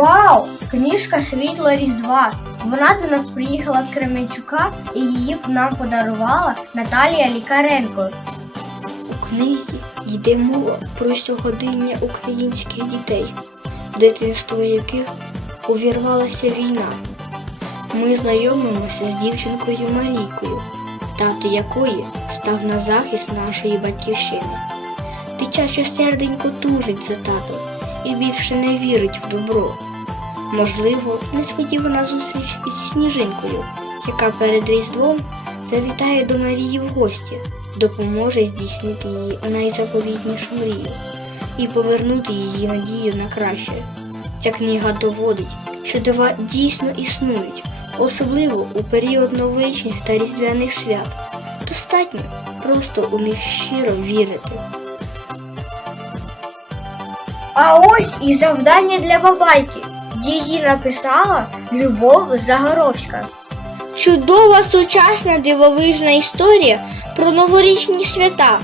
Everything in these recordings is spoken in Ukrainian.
Вау! Книжка Світло Різдва. Вона до нас приїхала з Кременчука і її нам подарувала Наталія Лікаренко. У книзі йде мова про сьогодення українських дітей, в дитинство яких увірвалася війна. Ми знайомимося з дівчинкою Марійкою, тато якої став на захист нашої батьківщини. Дитяче серденько тужить за тато і більше не вірить в добро. Можливо, несподівана зустріч із сніжинкою, яка перед Різдвом завітає до Марії в гості, допоможе здійснити її найзаповітнішу мрію і повернути її надію на краще. Ця книга доводить, що дива дійсно існують, особливо у період новорічних та різдвяних свят. Достатньо просто у них щиро вірити. А ось і завдання для бабайки. Її написала Любов Загоровська. Чудова сучасна дивовижна історія про новорічні свята.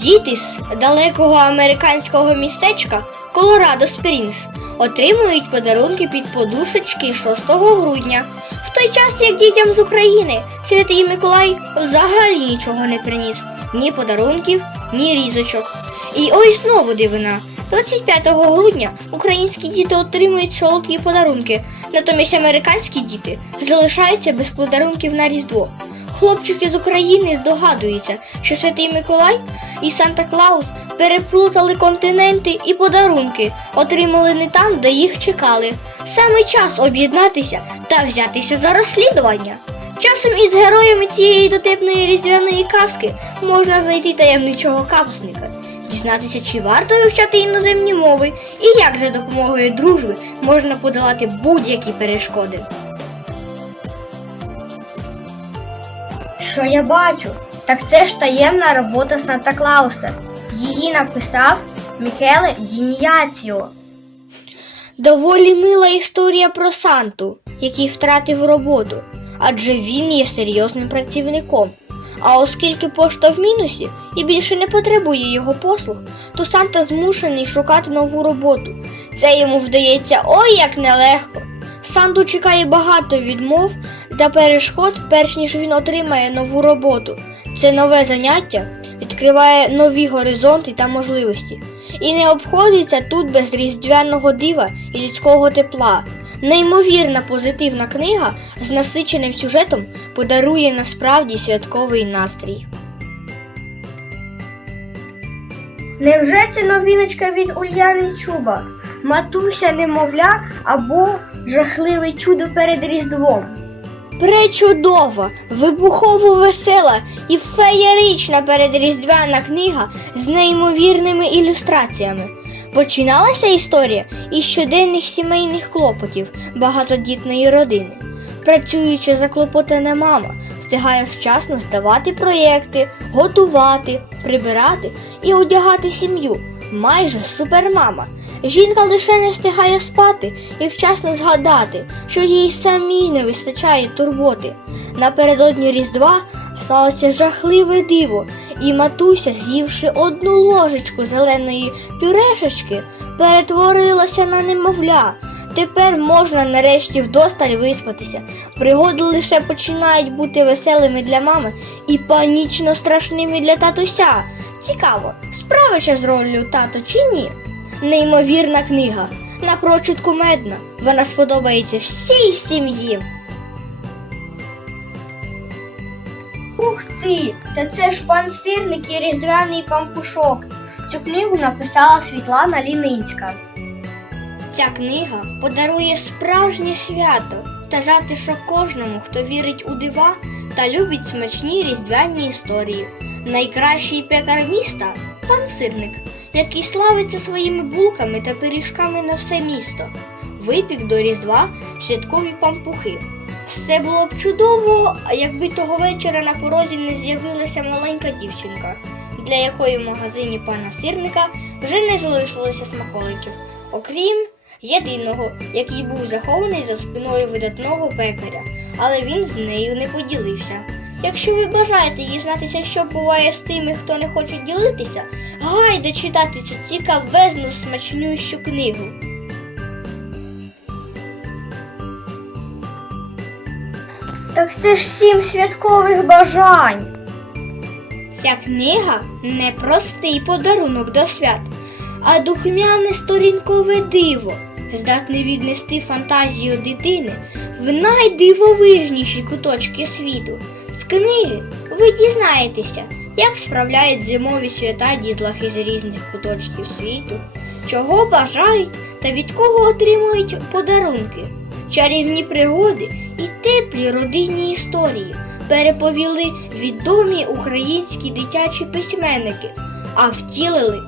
Діти з далекого американського містечка Колорадо Спрінгс отримують подарунки під подушечки 6 грудня. В той час, як дітям з України Святий Миколай взагалі нічого не приніс, ні подарунків, ні різочок. І ось знову дивина. 25 грудня українські діти отримують солодкі подарунки, натомість американські діти залишаються без подарунків на Різдво. Хлопчики з України здогадуються, що Святий Миколай і Санта Клаус переплутали континенти і подарунки, отримали не там, де їх чекали. Саме час об'єднатися та взятися за розслідування. Часом із героями цієї дотепної різдвяної казки можна знайти таємничого капсника, дізнатися, чи варто вивчати іноземні мови і як за допомогою дружби можна подолати будь-які перешкоди. Що я бачу? Так це ж таємна робота Санта Клауса. Її написав Мікеле Дініаціо. Доволі мила історія про Санту, який втратив роботу, адже він є серйозним працівником. А оскільки пошта в мінусі і більше не потребує його послуг, то Санта змушений шукати нову роботу. Це йому вдається ой як нелегко. Санту чекає багато відмов та перешкод, перш ніж він отримає нову роботу. Це нове заняття відкриває нові горизонти та можливості. І не обходиться тут без різдвяного дива і людського тепла. Неймовірна позитивна книга з насиченим сюжетом подарує насправді святковий настрій. Невже це новіночка від Ульяни Чуба? Матуся немовля або жахливе чудо перед Різдвом. Пречудова, вибухово весела і феєрична передріздвяна книга з неймовірними ілюстраціями. Починалася історія із щоденних сімейних клопотів багатодітної родини. Працюючи заклопотана мама, встигає вчасно здавати проєкти, готувати, прибирати і одягати сім'ю. Майже супермама. Жінка лише не встигає спати і вчасно згадати, що їй самій не вистачає турботи. Напередодні Різдва сталося жахливе диво, і матуся, з'ївши одну ложечку зеленої пюрешечки, перетворилася на немовля. Тепер можна нарешті вдосталь виспатися. Пригоди лише починають бути веселими для мами і панічно страшними для татуся. Цікаво, справишся з роллю тато чи ні? Неймовірна книга, напрочуд кумедна. Вона сподобається всій сім'ї. Ух ти! Та це ж пан сирник і різдвяний пампушок. Цю книгу написала Світлана Лінинська. Ця книга подарує справжнє свято та затишок кожному, хто вірить у дива та любить смачні різдвяні історії. Найкращий пекар міста пан сирник, який славиться своїми булками та пиріжками на все місто. Випік до Різдва святкові пампухи. Все було б чудово, якби того вечора на порозі не з'явилася маленька дівчинка, для якої в магазині пана сирника вже не залишилося смаколиків, окрім єдиного, який був захований за спиною видатного пекаря, але він з нею не поділився. Якщо ви бажаєте дізнатися, що буває з тими, хто не хоче ділитися, гайде читати цю цікавезну смачнющу книгу. Так це ж сім святкових бажань. Ця книга не простий подарунок до свят, а духмяне сторінкове диво, здатне віднести фантазію дитини в найдивовижніші куточки світу. З книги ви дізнаєтеся, як справляють зимові свята дітлахи з різних куточків світу, чого бажають та від кого отримують подарунки. Чарівні пригоди і теплі родинні історії переповіли відомі українські дитячі письменники, а втілили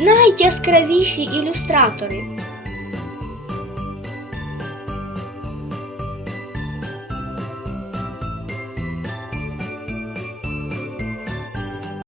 найяскравіші ілюстратори.